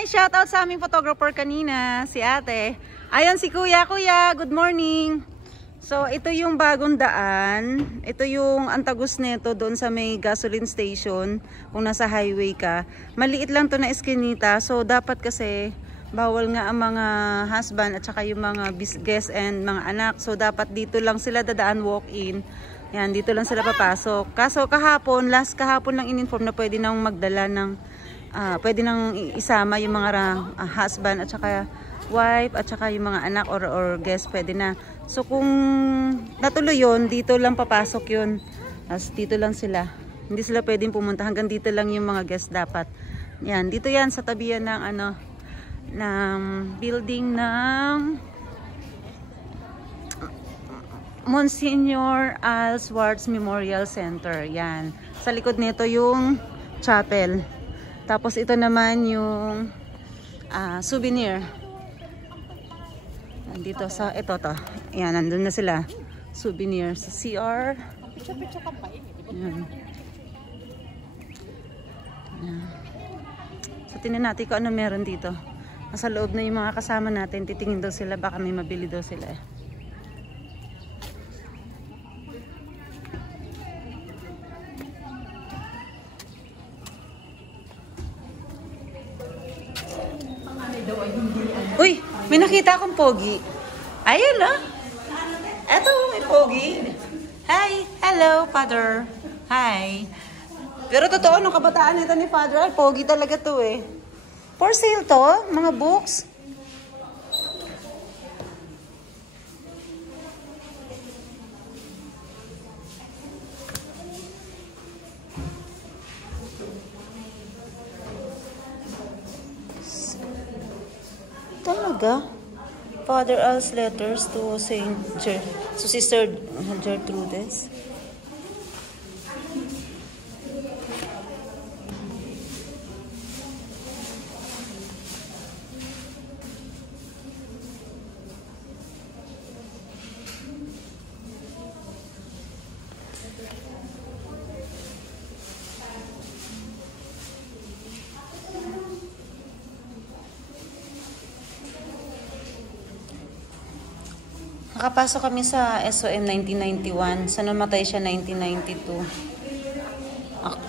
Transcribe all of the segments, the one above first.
Hi! Shoutout sa aming photographer kanina, si ate. Ayan si kuya. Kuya, good morning. So, ito yung bagong daan. Ito yung antagus nito doon sa may gasoline station kung nasa highway ka. Maliit lang to na eskinita. So, dapat kasi bawal nga ang mga husband at saka yung mga guests and mga anak. So, dapat dito lang sila dadaan walk-in. Yan, dito lang sila papasok. Kaso kahapon, last kahapon lang in-inform na pwede nang magdala ng pwede nang isama yung mga husband at saka wife at saka yung mga anak or guest pwede na. So kung natuloy yun, dito lang papasok yun. As dito lang sila. Hindi sila pwedeng pumunta, hanggang dito lang yung mga guest dapat. Yan, dito yan sa tabi yan ng ng building ng Monsignor Al Swartz Memorial Center. Yan. Sa likod nito yung chapel. Tapos ito naman yung souvenir. Dito sa ito to. Ayan, nandun na sila. Souvenir sa CR. Ayan. Ayan. So tingnan natin kung ano meron dito. Nasa loob na yung mga kasama natin. Titingin daw sila, baka may mabili daw sila. Uy, may nakita akong pogi. Ayun na. Eto, may pogi. Hi, hello, father. Hi. Pero totoo, nung kabataan nito ni father, ay, pogi talaga to eh. For sale to, mga books. Talaga? Father Al's letters to Sister Gertrudes. Nakapasok kami sa SOM 1991. Sa namatay siya 1992.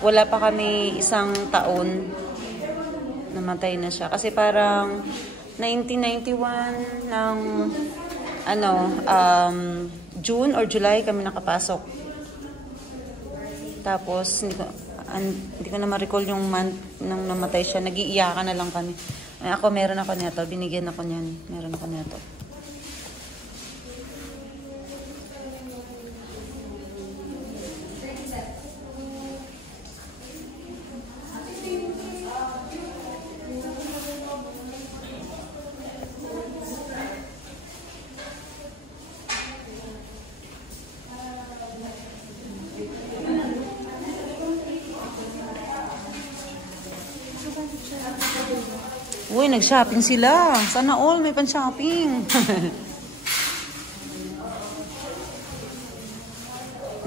Wala pa kami isang taon. Namatay na siya. Kasi parang 1991 ng June or July kami nakapasok. Tapos hindi ko na ma-recall yung month nang namatay siya. Nag-iiyakan na lang kami. Ako meron ako nito. Binigyan ako niyan. Meron ako nito. Uy, nag-shopping sila. Sana all may pan-shopping.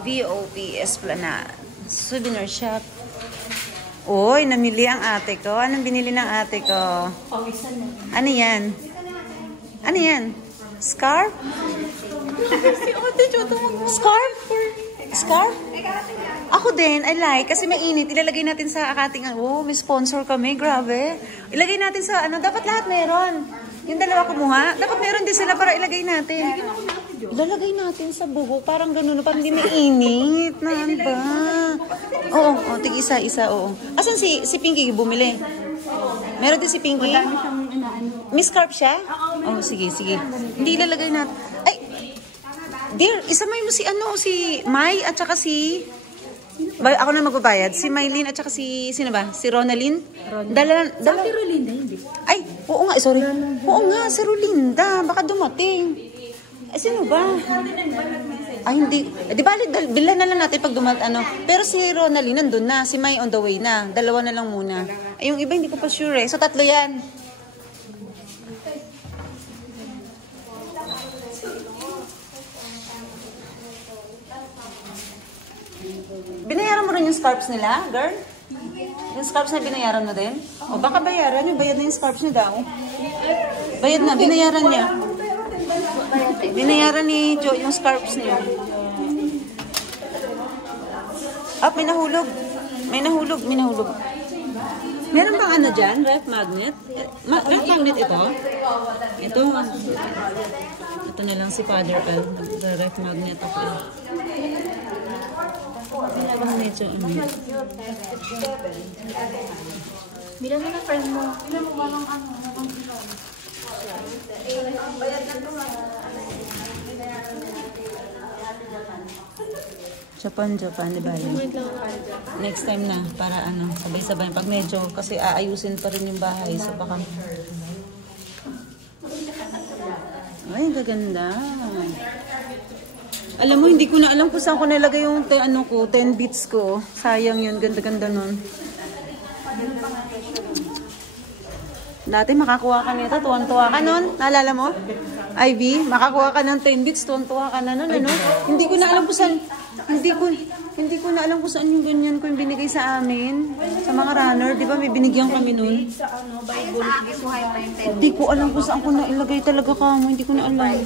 VOP Esplanade. Souvenir shop. Uy, namili ang ate ko. Anong binili ng ate ko? Ano yan? Ano yan? Scarf? Scarf? Scarf? Ako din, I like. Kasi mainit. Ilalagay natin sa ating, may sponsor kami. Grabe. Ilagay natin sa, dapat lahat meron. Yung dalawa kumuha. Dapat meron din sila para ilagay natin. Ilalagay natin sa buhok. Parang ganun. Parang hindi mainit. Naan ba? Oo, tig-isa, oo. Asan si Pinky bumili? Meron din si Pinky? May scarf siya? Oo, sige. Hindi ilalagay natin. Ay! Dear, isamay mo si Mai at saka si... Ako na magbabayad. Si Maylene at saka sino ba? Si Ronaldin? Si Rolinda, hindi. Ay, oo nga, sorry. Oo nga, si Rolinda. Baka dumating. Ay, sino ba? Ay, hindi. Di ba, bilan na lang natin pag Pero si Ronaldin nandun na. Si May on the way na. Dalawa na lang muna. Ay, yung iba hindi ko pa sure eh. So, tatlo yan. Binayaran mo rin yung scarves nila, girl? Yung scarves na binayaran mo din? O, baka bayaran yung bayad na yung scarves niya daw. Bayad na, binayaran niya. Binayaran ni Joe yung scarves niya. Ah, may nahulog. May nahulog, may nahulog. Meron bang ano dyan? Ref magnet? Ref magnet ito? Ito. Ito na lang si Father Al. Ref magnet ako. Medyo ano. Bilang mo na friend mo. Bilang mo ba ng ano? Japan, di ba yun? Next time na, para ano, sabay-sabay. Pag medyo, kasi aayusin pa rin yung bahay. So baka... Ay, gaganda. Alam mo, hindi ko na alam kung saan ko nilagay yung 10 bits ko. Sayang yun, ganda-ganda nun. Dati makakuha ka nito, tuwan-tuwa ka nun. Naalala mo? Ivy, makakuha ka ng 10 bits, tuwan-tuwa ka na nun, ano? Hindi ko na alam kung saan, hindi ko na alam kung saan yung ganyan ko yung binigay sa amin. Sa mga runner, di ba may binigyan kami nun? Hindi ko alam kung saan ko nailagay talaga ka mo. Hindi ko na alam.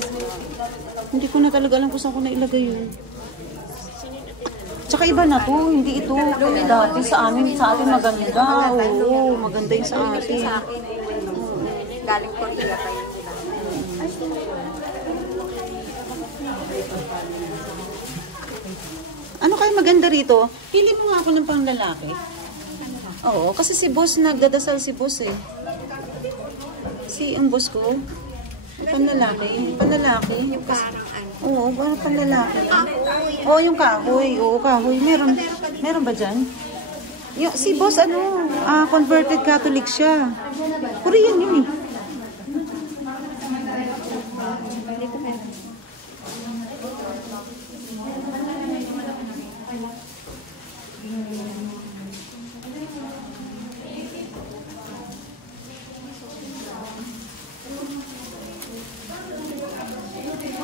Hindi ko na talaga alam kung saan ko nailagay yun. Tsaka iba na to, hindi ito. Dati sa amin, sa atin maganda. Oo, maganda yung sa atin. Galing Korea pa yun nila. Ano kayo maganda rito? Pili mo nga ako ng pang lalaki. Oo, kasi si boss, nagdadasal si boss eh. Ang boss ko, panlalaki. Panlalaki. Yung parang ano. Oo, parang panlalaki. Oo, yung kahoy. Oo, kahoy. Meron ba dyan? Si boss, converted Catholic siya. Korean yun eh.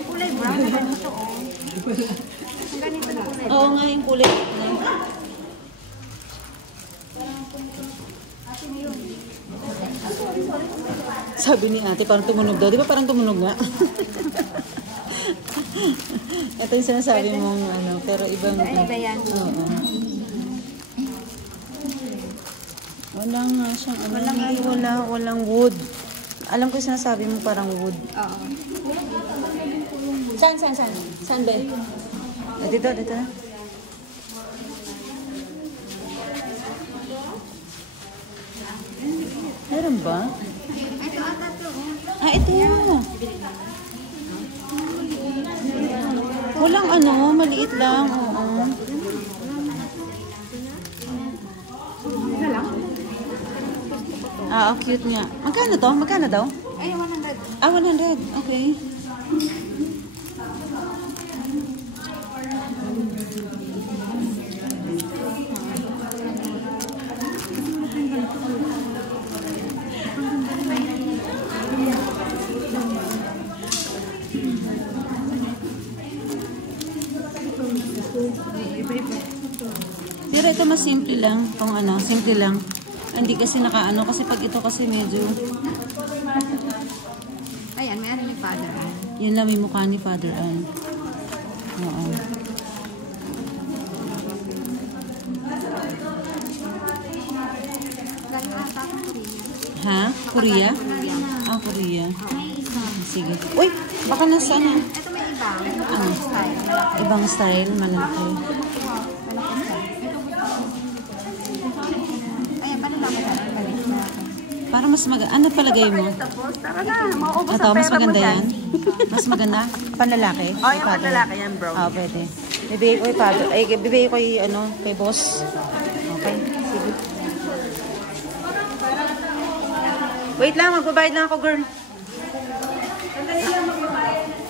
Kulay brown. Ganito oh. Ganito na kulay. Oo nga, yung kulay. Sabi ni ate, parang tumunog daw. Di ba parang tumunog nga? Ito yung sinasabi mong pero ibang... Iba yan. Oo. Wala nga siyang walang wood. Alam ko yung sinasabi mo parang wood. Oo. Saan? Saan ba? Dito. Meron ba? Ito ata to. Ito. Walang maliit lang. Oo. Cute nga. Magkano to? Magkano daw? Ay, 100. 100. Okay. Pero ito mas simple lang. Simple lang. Hindi kasi kasi pag ito kasi medyo... Ayan, may ni Father Ann. Yan lang may mukha ni Father Ann. Oo. Galing ata sa Korea. Ha? Korea? Korea. Sige. Uy, baka nasa Ito may iba. Style. Ibang style, malaki. Ayan, paano naman Para mas maganda. Ano palagay mo? Tara na, mauubos Ito, ang mas pera mo maganda dyan. yan? Mas maganda? Panlalaki? Oh, yung panlalaki yan, bro. Pwede. Bibigay ko yung father. Bibigay ko yung kay boss. Okay, sige. Wait lang, magbabayad lang ako, girl.